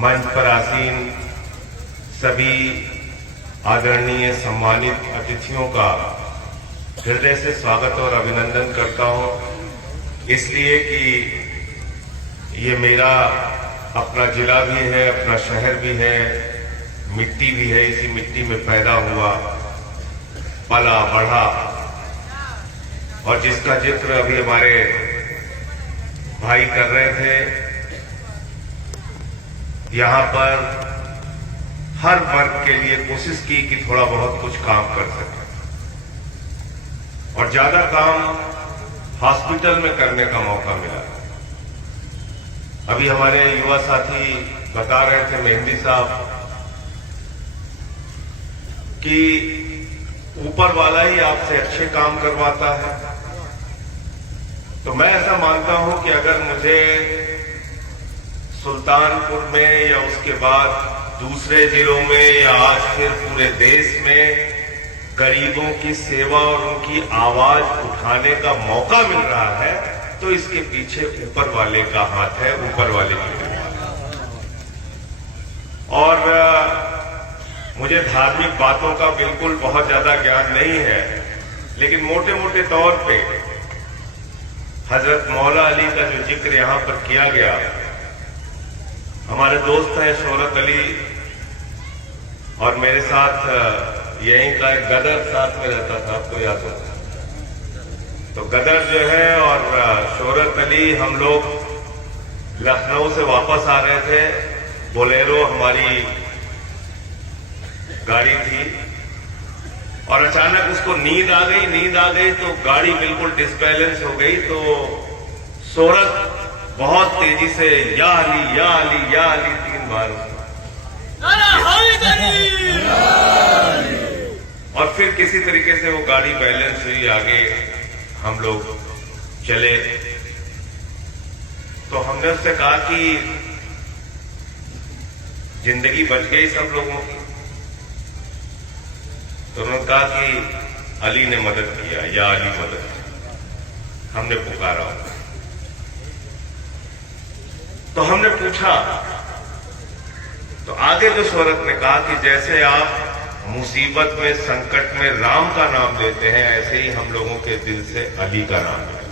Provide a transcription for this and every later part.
मंच पर आसीन सभी आदरणीय सम्मानित अतिथियों का हृदय से स्वागत और अभिनंदन करता हूं, इसलिए कि ये मेरा अपना जिला भी है, अपना शहर भी है, मिट्टी भी है। इसी मिट्टी में पैदा हुआ, पला बढ़ा, और जिसका जिक्र अभी हमारे भाई कर रहे थे, यहां पर हर वर्ग के लिए कोशिश की कि थोड़ा बहुत कुछ काम कर सके, और ज्यादा काम हॉस्पिटल में करने का मौका मिला। अभी हमारे युवा साथी बता रहे थे, मेहंदी साहब, कि ऊपर वाला ही आपसे अच्छे काम करवाता है। तो मैं ऐसा मानता हूं कि अगर मुझे सुल्तानपुर में या उसके बाद दूसरे जिलों में या आज फिर पूरे देश में गरीबों की सेवा और उनकी आवाज उठाने का मौका मिल रहा है, तो इसके पीछे ऊपर वाले का हाथ है, ऊपर वाले की। और मुझे धार्मिक बातों का बिल्कुल बहुत ज्यादा ज्ञान नहीं है, लेकिन मोटे मोटे तौर पे हजरत मौला अली का जो जिक्र यहां पर किया गया, हमारे दोस्त हैं शोहरत अली, और मेरे साथ यहीं का एक गदर साथ में रहता था, आपको याद होगा। तो गदर जो है और शोहरत अली, हम लोग लखनऊ से वापस आ रहे थे, बोलेरो हमारी गाड़ी थी, और अचानक उसको नींद आ गई तो गाड़ी बिल्कुल डिसबैलेंस हो गई। तो शोहरत बहुत तेजी से या अली या अली या अली 3 बार, और फिर किसी तरीके से वो गाड़ी बैलेंस हुई, आगे हम लोग चले। तो हमने उससे कहा कि जिंदगी बच गई सब लोगों की। तो उन्होंने कहा कि अली ने मदद किया, या अली मदद किया। हमने पुकारा, तो हमने पूछा, तो आगे जो शोहरत ने कहा कि जैसे आप मुसीबत में, संकट में राम का नाम लेते हैं, ऐसे ही हम लोगों के दिल से अली का नाम लेते हैं।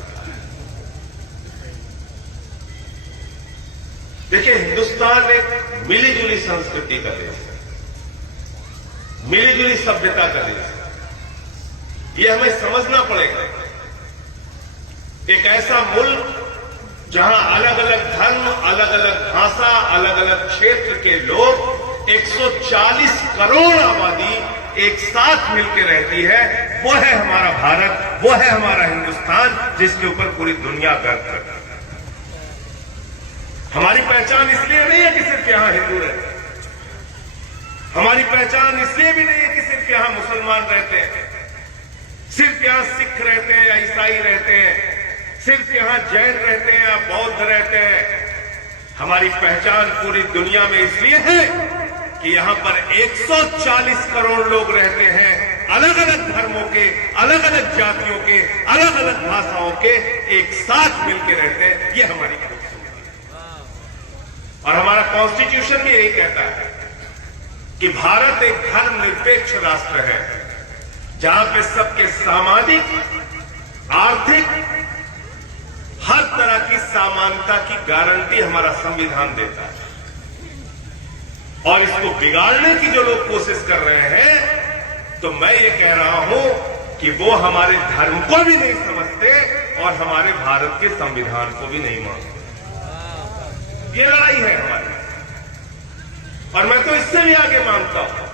देखिए, हिंदुस्तान एक मिली जुली संस्कृति का देश है, मिली जुली सभ्यता का देश है। यह हमें समझना पड़ेगा। एक ऐसा मुल्क जहां अलग अलग धर्म, अलग अलग भाषा, अलग अलग क्षेत्र के लोग, 140 करोड़ आबादी एक साथ मिलकर रहती है, वो है हमारा भारत, वो है हमारा हिंदुस्तान, जिसके ऊपर पूरी दुनिया गर्व करती है। हमारी पहचान इसलिए नहीं है कि सिर्फ यहां हिंदू रहते हैं, हमारी पहचान इसलिए भी नहीं है कि सिर्फ यहां मुसलमान रहते हैं, सिर्फ यहां सिख रहते हैं या ईसाई रहते हैं, सिर्फ यहां जैन रहते हैं या बौद्ध रहते हैं। हमारी पहचान पूरी दुनिया में इसलिए है कि यहां पर 140 करोड़ लोग रहते हैं, अलग अलग धर्मों के, अलग अलग जातियों के, अलग अलग भाषाओं के, एक साथ मिलकर रहते हैं। ये हमारी खूबसूरती है। और हमारा कॉन्स्टिट्यूशन भी यही कहता है कि भारत एक धर्मनिरपेक्ष राष्ट्र है, जहां पे सबके सामाजिक, आर्थिक, हर तरह की समानता की गारंटी हमारा संविधान देता है। और इसको बिगाड़ने की जो लोग कोशिश कर रहे हैं, तो मैं ये कह रहा हूं कि वो हमारे धर्म को भी नहीं समझते और हमारे भारत के संविधान को भी नहीं मानते। ये लड़ाई है हमारी, और मैं तो इससे भी आगे मानता हूं,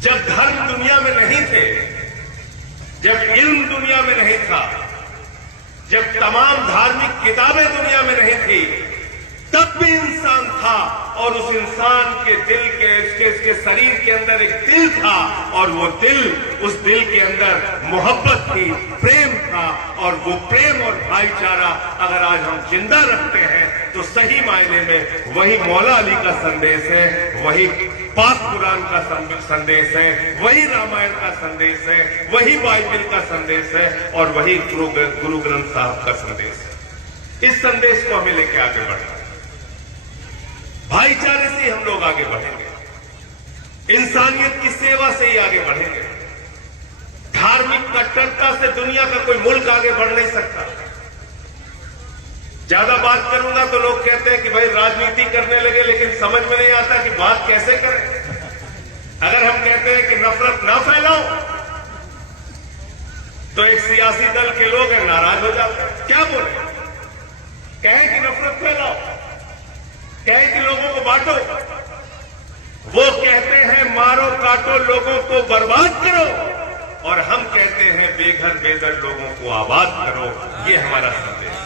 जब धर्म दुनिया में नहीं थे, जब इल्म दुनिया में नहीं था, जब तमाम धार्मिक किताबें दुनिया में नहीं थी, तब भी इंसान था, और उस इंसान के दिल के, इसके शरीर के अंदर एक दिल था, और वो दिल, उस दिल के अंदर मोहब्बत थी, प्रेम था, और वो प्रेम और भाईचारा अगर आज हम जिंदा रखते हैं, तो सही मायने में वही मौला अली का संदेश है, वही पाक कुरान का संदेश है, वही रामायण का संदेश है, वही बाइबल का संदेश है, और वही गुरु ग्रंथ साहब का संदेश है। इस संदेश को हमें लेके आगे बढ़ना। भाईचारे से हम लोग आगे बढ़ेंगे, इंसानियत की सेवा से ही आगे बढ़ेंगे। धार्मिक कट्टरता से दुनिया का कोई मुल्क आगे बढ़ नहीं सकता। ज्यादा बात करूंगा तो लोग कहते हैं कि भाई राजनीति करने लगे, लेकिन समझ में नहीं आता कि बात कैसे करें। अगर हम कहते हैं कि नफरत ना फैलाओ तो एक सियासी दल के लोग नाराज हो जाते हैं। क्या बोले? कहें कि नफरत फैलाओ, कहें कि लोगों को बांटो। वो कहते हैं मारो काटो, लोगों को बर्बाद करो, और हम कहते हैं बेघर बेदर लोगों को आबाद करो। ये हमारा संदेश,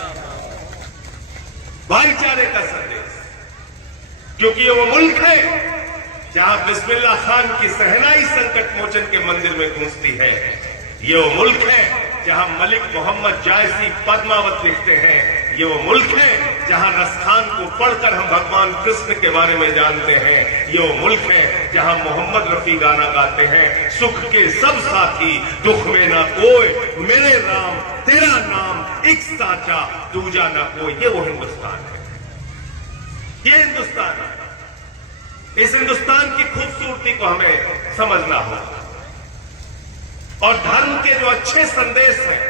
भाईचारे का संदेश। क्योंकि ये वो मुल्क है जहां बिस्मिल्लाह खान की सहनाई संकट मोचन के मंदिर में गूंजती है। ये वो मुल्क है जहां मलिक मोहम्मद जायसी पद्मावत लिखते हैं। ये वो मुल्क है जहां रसखान को पढ़कर हम भगवान कृष्ण के बारे में जानते हैं। ये वो मुल्क है जहां मोहम्मद रफी गाना गाते हैं, सुख के सब साथी दुख में ना कोई, मेरे राम तेरा नाम एक साचा दूजा ना कोई। ये वो हिंदुस्तान है, ये हिंदुस्तान है। इस हिंदुस्तान की खूबसूरती को हमें समझना होगा, और धर्म के जो अच्छे संदेश हैं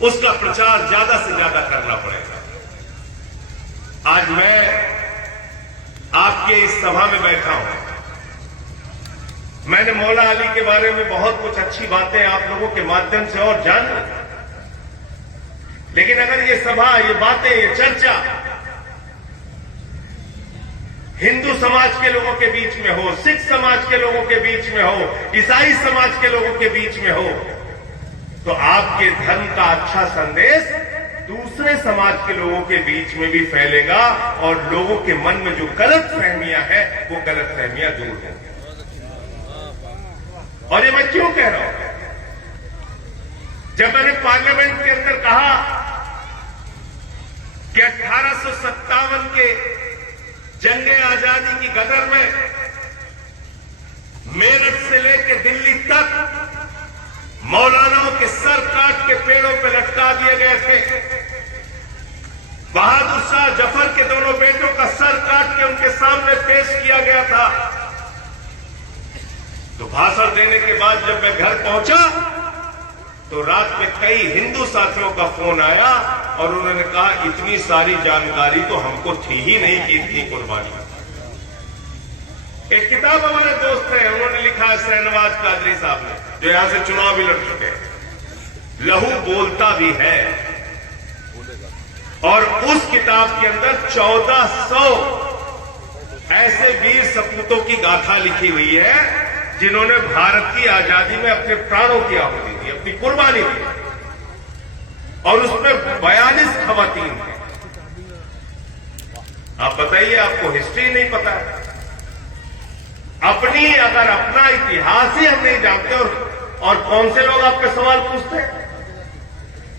उसका प्रचार ज्यादा से ज्यादा करना पड़ेगा। आज मैं आपके इस सभा में बैठा हूं। मैंने मौला अली के बारे में बहुत कुछ अच्छी बातें आप लोगों के माध्यम से और जान ली, लेकिन अगर ये सभा, ये बातें, ये चर्चा हिंदू समाज के लोगों के बीच में हो, सिख समाज के लोगों के बीच में हो, ईसाई समाज के लोगों के बीच में हो, तो आपके धर्म का अच्छा संदेश दूसरे समाज के लोगों के बीच में भी फैलेगा, और लोगों के मन में जो गलत फहमियां हैं वो गलत फहमियां दूर होंगी। और ये मैं क्यों कह रहा हूं? जब मैंने पार्लियामेंट के अंदर कहा कि 1857 के जंगे आजादी की गदर में मेरठ से लेकर दिल्ली तक मौलानाओं के सर काट के पेड़ों पे लटका दिए गए थे। बहादुर शाह जफर के दोनों बेटों का सर काट के उनके सामने पेश किया गया था। तो भाषण देने के बाद जब मैं घर पहुंचा तो रात में कई हिंदू साथियों का फोन आया और उन्होंने कहा इतनी सारी जानकारी तो हमको थी ही नहीं कि इतनी कुर्बानी। एक किताब हमारे दोस्त हैं, उन्होंने लिखा है, शहनवाज कादरी साहब ने, जो यहां से चुनाव भी लड़ चुके हैं, लहू बोलता भी है। और उस किताब के अंदर 1400 ऐसे वीर सपूतों की गाथा लिखी हुई है जिन्होंने भारत की आजादी में अपने प्राणों की आहुति दी, अपनी कुर्बानी दी, और उसमें 42 खवातीन थे। आप बताइए, आपको हिस्ट्री नहीं पता है? अगर अपना इतिहास ही हम नहीं जानते, और कौन से लोग आप पे सवाल पूछते हैं?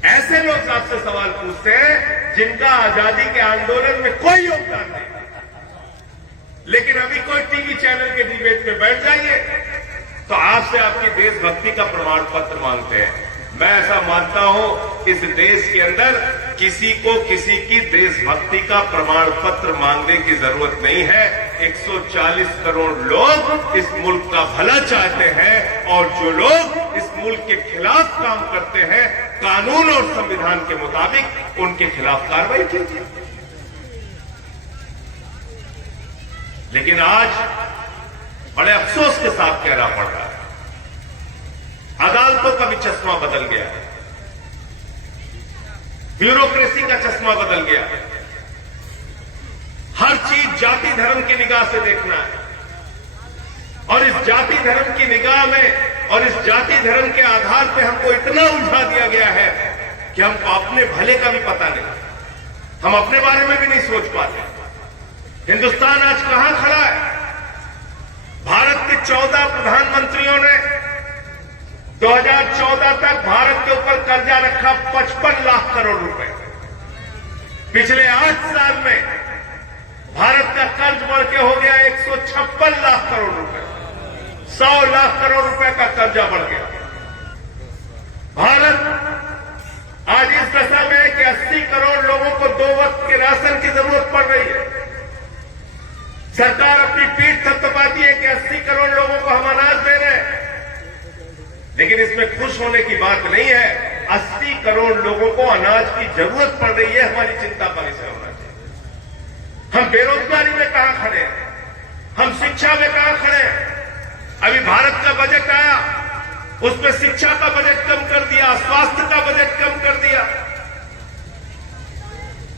ऐसे लोग आपसे सवाल पूछते हैं जिनका आजादी के आंदोलन में कोई योगदान नहीं। लेकिन अभी कोई टीवी चैनल के डिबेट में बैठ जाइए तो आपसे आपकी देशभक्ति का प्रमाण पत्र मांगते हैं। मैं ऐसा मानता हूं, इस देश के अंदर किसी को किसी की देशभक्ति का प्रमाण पत्र मांगने की जरूरत नहीं है। 140 करोड़ लोग इस मुल्क का भला चाहते हैं, और जो लोग इस मुल्क के खिलाफ काम करते हैं, कानून और संविधान के मुताबिक उनके खिलाफ कार्रवाई कीजिए। लेकिन आज बड़े अफसोस के साथ कहना पड़ रहा है, अदालतों का भी चश्मा बदल गया है, ब्यूरोक्रेसी का चश्मा बदल गया है। हर चीज जाति धर्म की निगाह से देखना है, और इस जाति धर्म की निगाह में और इस जाति धर्म के आधार पर हमको इतना उलझा दिया गया है कि हमको अपने भले का भी पता नहीं, हम अपने बारे में भी नहीं सोच पाते। हिंदुस्तान आज कहां खड़ा है? भारत के 14 प्रधानमंत्रियों ने 2014 तक भारत के ऊपर कर्जा रखा 55 लाख करोड़ रुपए। पिछले 8 साल में भारत का कर्ज बढ़ के हो गया 156 लाख करोड़ रुपए। 100 लाख करोड़ रुपए का कर्जा बढ़ गया। भारत आज इस दशा में है कि 80 करोड़ लोगों को 2 वक्त के राशन की जरूरत पड़ रही है। सरकार अपनी पीठ थपथपाती है कि 80 करोड़ लोगों को हम अनाज दे रहे हैं, लेकिन इसमें खुश होने की बात नहीं है। 80 करोड़ लोगों को अनाज की जरूरत पड़ रही है, हमारी चिंता पर इसे होना चाहिए। हम बेरोजगारी में कहां खड़े हैं, हम शिक्षा में कहां खड़े हैं। अभी भारत का बजट आया, उसमें शिक्षा का बजट कम कर दिया, स्वास्थ्य का बजट कम कर दिया,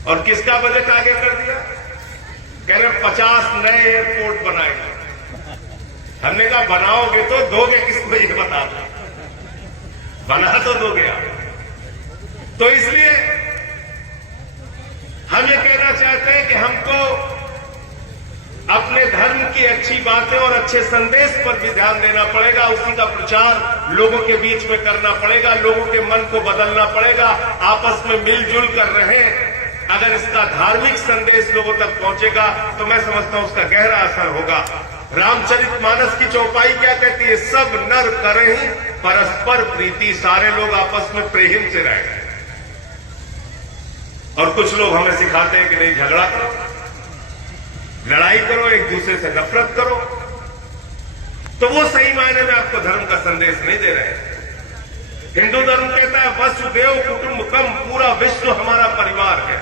और किसका बजट आगे कर दिया? कह रहे 50 नए एयरपोर्ट बनाएंगे। हमने कहा बनाओगे तो दोगे किसको, ये बता दो, बना तो दोगे आप। तो इसलिए हम ये कहना चाहते हैं कि हमको अपने धर्म की अच्छी बातें और अच्छे संदेश पर भी ध्यान देना पड़ेगा, उसी का प्रचार लोगों के बीच में करना पड़ेगा, लोगों के मन को बदलना पड़ेगा, आपस में मिलजुल कर रहें। अगर इसका धार्मिक संदेश लोगों तक पहुंचेगा तो मैं समझता हूं उसका गहरा असर होगा। रामचरितमानस की चौपाई क्या कहती है? सब नर करें परस्पर प्रीति, सारे लोग आपस में प्रेम से रहें। और कुछ लोग हमें सिखाते हैं कि नहीं, झगड़ा करो, लड़ाई करो, एक दूसरे से नफरत करो, तो वो सही मायने में आपको धर्म का संदेश नहीं दे रहे हैं। हिंदू धर्म कहता है वसुदेव कुटुंबकम, पूरा विश्व हमारा परिवार है।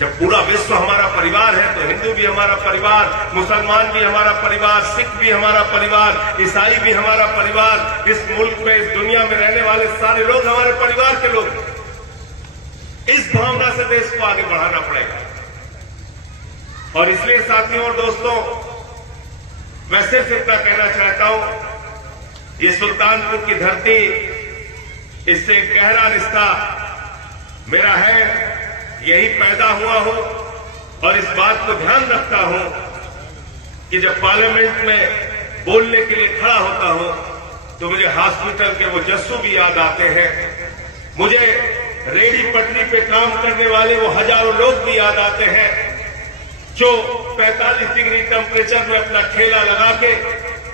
जब पूरा विश्व हमारा परिवार है तो हिंदू भी हमारा परिवार, मुसलमान भी हमारा परिवार, सिख भी हमारा परिवार, ईसाई भी हमारा परिवार, इस मुल्क में, इस दुनिया में रहने वाले सारे लोग हमारे परिवार के लोग। इस भावना से देश को आगे बढ़ाना पड़ेगा। और इसलिए साथियों और दोस्तों, मैं सिर्फ इतना कहना चाहता हूं, ये सुल्तानपुर की धरती, इससे एक गहरा रिश्ता मेरा है, यही पैदा हुआ हूं और इस बात को ध्यान रखता हूं कि जब पार्लियामेंट में बोलने के लिए खड़ा होता हूं तो मुझे हॉस्पिटल के वो जस्सू भी याद आते हैं, मुझे रेहड़ी पटरी पे काम करने वाले वो हजारों लोग भी याद आते हैं जो 45 डिग्री टेम्परेचर में अपना ठेला लगा के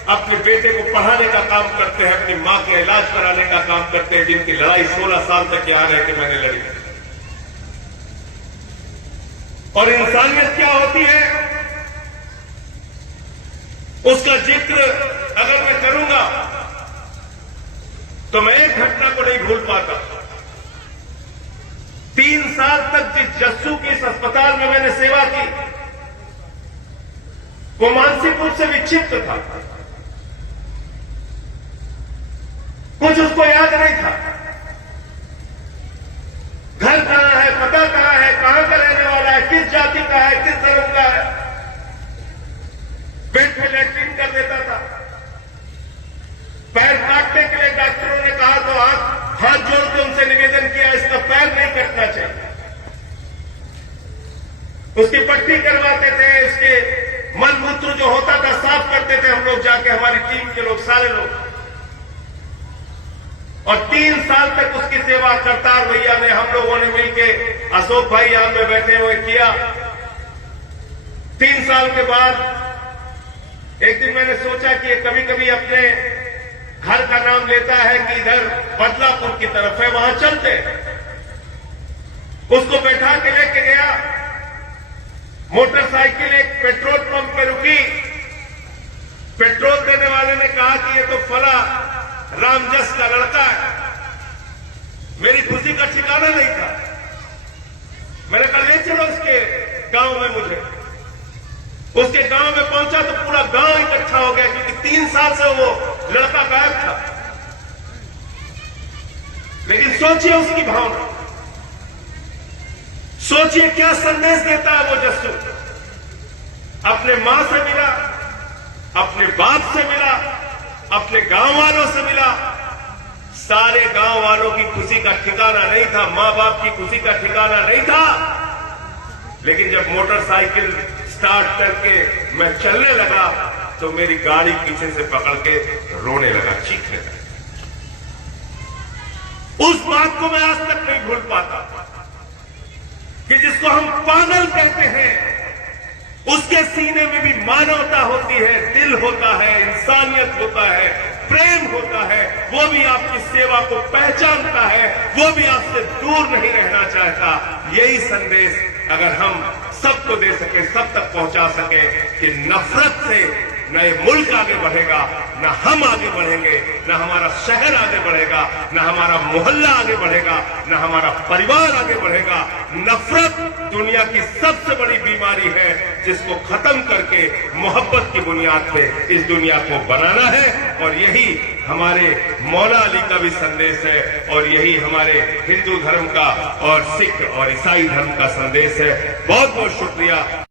अपने बेटे को पढ़ाने का काम करते हैं, अपनी मां का इलाज कराने का काम करते हैं, जिनकी लड़ाई 16 साल तक याद है कि मैंने लड़ी। और इंसानियत क्या होती है उसका जिक्र अगर मैं करूंगा तो मैं एक घटना को नहीं भूल पाता। 3 साल तक जिस जस्सू की इस अस्पताल में मैंने सेवा की, वो मानसिक रूप से विक्षिप्त था, कुछ उसको याद नहीं था, घर कहां है, पता कहां है, कहां का रहने वाला है, किस जाति का है, किस धर्म का है। पेट में लैट्रिन कर देता था, पैर काटने के लिए डॉक्टरों ने कहा तो हाथ जोड़ के उनसे निवेदन किया इसका पैर नहीं कटना चाहिए। उसकी पट्टी करवाते थे, उसके मल मूत्र जो होता था साफ करते थे हम लोग जाके, हमारी टीम के लोग, सारे लोग। और 3 साल तक उसकी सेवा करतार भैया ने, हम लोगों ने मिलकर, अशोक भाई यहां पे बैठे हुए, किया। 3 साल के बाद एक दिन मैंने सोचा कि कभी कभी अपने घर का नाम लेता है कि इधर बदलापुर की तरफ है, वहां चलते। उसको बैठा के लेके गया, मोटरसाइकिल एक पेट्रोल पंप पे रुकी, पेट्रोल देने वाले ने कहा कि ये तो फला रामजस का लड़का है। मेरी खुशी का ठिकाना नहीं था, मैंने कहा ले चलो उसके गांव में। मुझे उसके गांव में पहुंचा तो पूरा गांव इकट्ठा हो गया, क्योंकि 3 साल से वो लड़का गायब था। लेकिन सोचिए उसकी भावना, सोचिए क्या संदेश देता है वो जस्सू। अपने मां से मिला, अपने बाप से मिला, अपने गांव वालों से मिला। सारे गांव वालों की खुशी का ठिकाना नहीं था, मां बाप की खुशी का ठिकाना नहीं था। लेकिन जब मोटरसाइकिल स्टार्ट करके मैं चलने लगा तो मेरी गाड़ी पीछे से पकड़ के रोने लगा, चीखने लगा। उस बात को मैं आज तक नहीं भूल पाता कि जिसको हम पागल कहते हैं उसके सीने में भी मानवता होती है, दिल होता है, इंसानियत होता है, प्रेम होता है। वो भी आपकी सेवा को पहचानता है, वो भी आपसे दूर नहीं रहना चाहता। यही संदेश अगर हम सबको दे सके, सब तक पहुंचा सके कि नफरत से न ये मुल्क आगे बढ़ेगा, न हम आगे बढ़ेंगे, न हमारा शहर आगे बढ़ेगा, न हमारा मोहल्ला आगे बढ़ेगा, न हमारा परिवार आगे बढ़ेगा। नफरत दुनिया की सबसे बड़ी बीमारी है, जिसको खत्म करके मोहब्बत की बुनियाद पे इस दुनिया को बनाना है। और यही हमारे मौला अली का भी संदेश है, और यही हमारे हिंदू धर्म का और सिख और ईसाई धर्म का संदेश है। बहुत बहुत शुक्रिया।